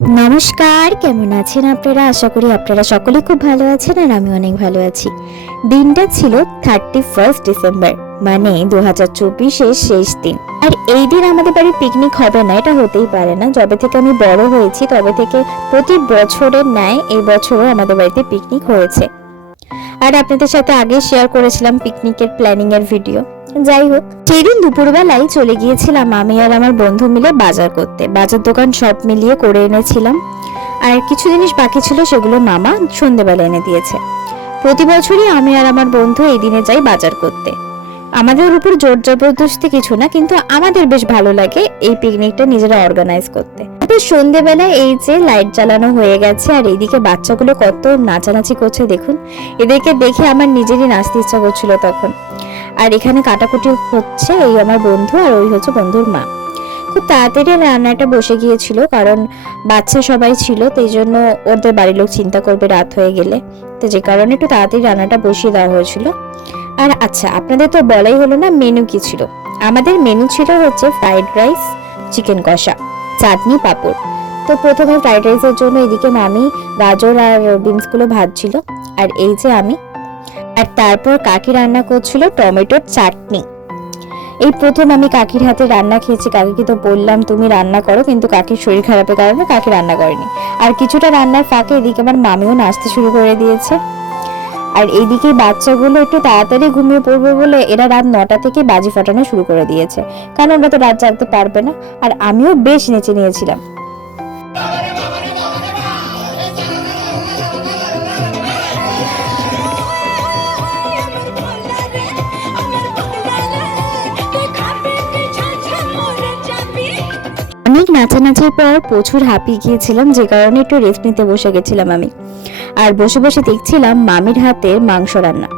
নমস্কার, কেমন আছেন আপনারা? আশা করি আপনারা সকলে খুব ভালো আছেন আর আমি অনেক ভালো আছি। দিনটা ছিল 31 ডিসেম্বর, মানে 2024-এর শেষ দিন। আর এই দিন আমাদের বাড়ি পিকনিক হবে না, এটা হতেই পারে না। যবে থেকে আমি বড় হয়েছি তবে থেকে প্রতি বছরের ন্যায় এই বছরও আমাদের বাড়িতে পিকনিক হয়েছে। আর আপনাদের সাথে আগে শেয়ার করেছিলাম পিকনিকের প্ল্যানিং এর ভিডিও। যাই হোক, সেদিন দুপুরবেলায় চলে গিয়েছিলাম আমি আর আমার বন্ধু মিলে বাজার করতে। বাজার দোকান সব মিলিয়ে করে এনেছিলাম, আর কিছু জিনিস বাকি ছিল সেগুলো মামা সন্ধ্যেবেলা এনে দিয়েছে। প্রতি বছরই আমি আর আমার বন্ধু এই দিনে যাই বাজার করতে। আমাদের উপর জোর জবরদস্তি কিছু না, কিন্তু আমাদের বেশ ভালো লাগে এই পিকনিকটা নিজেরা অর্গানাইজ করতে। সন্ধ্যেবেলায় এই যে লাইট জ্বালানো হয়ে গেছে, আর এইদিকে বাচ্চাগুলো কত নাচানাচি করছে দেখুন। এদেরকে দেখে আমার নিজেরই নাচতে ইচ্ছা করছিল তখন। আর এখানে কাটাকুটি হচ্ছে, এই আমার বন্ধু আর ওই হচ্ছে বন্ধুর মা। খুব তাড়াতাড়ি রান্নাটা বসে গিয়েছিল, কারণ বাচ্চা সবাই ছিল, তো এই জন্য ওদের বাড়ির লোক চিন্তা করবে রাত হয়ে গেলে, তো যে কারণে একটু তাড়াতাড়ি রান্নাটা বসিয়ে দেওয়া হয়েছিল। আর আচ্ছা, আপনাদের তো বলাই হলো না মেনু কি ছিল। আমাদের মেনু ছিল হচ্ছে ফ্রাইড রাইস, চিকেন কষা, চাটনি, পাঁপড়। তো প্রথমে ফ্রাইড রাইসের জন্য এদিকে মামি গাজর আর বিনসগুলো ভাজছিল, আর এই যে আমি। আর তারপর কাকি রান্না করছিল টমেটোর চাটনি। এই প্রথম আমি কাকির হাতে রান্না খেয়েছি। কাকিকে তো বললাম তুমি রান্না করো, কিন্তু কাকির শরীর খারাপের কারণে কাকি রান্না করেনি। আর কিছুটা রান্নার ফাঁকে এদিকে আমার মামিও নাচতে শুরু করে দিয়েছে। আর এইদিকে বাচ্চাগুলো একটু তাড়াতাড়ি ঘুমিয়ে পড়বে বলে এরা রাত 9টা থেকে বাজি ফাটানো শুরু করে দিয়েছে, কারণ ওরা তো রাত জাগতে পারবে না। আর আমিও বেশ নেচে নিয়েছিলাম। অনেক নাচানাচির পর প্রচুর হাঁপিয়ে গিয়েছিলাম, যে কারণে একটু রেস্ট নিতে বসে গেছিলাম আমি। আর বসে বসে দেখছিলাম মামির হাতের মাংস রান্না।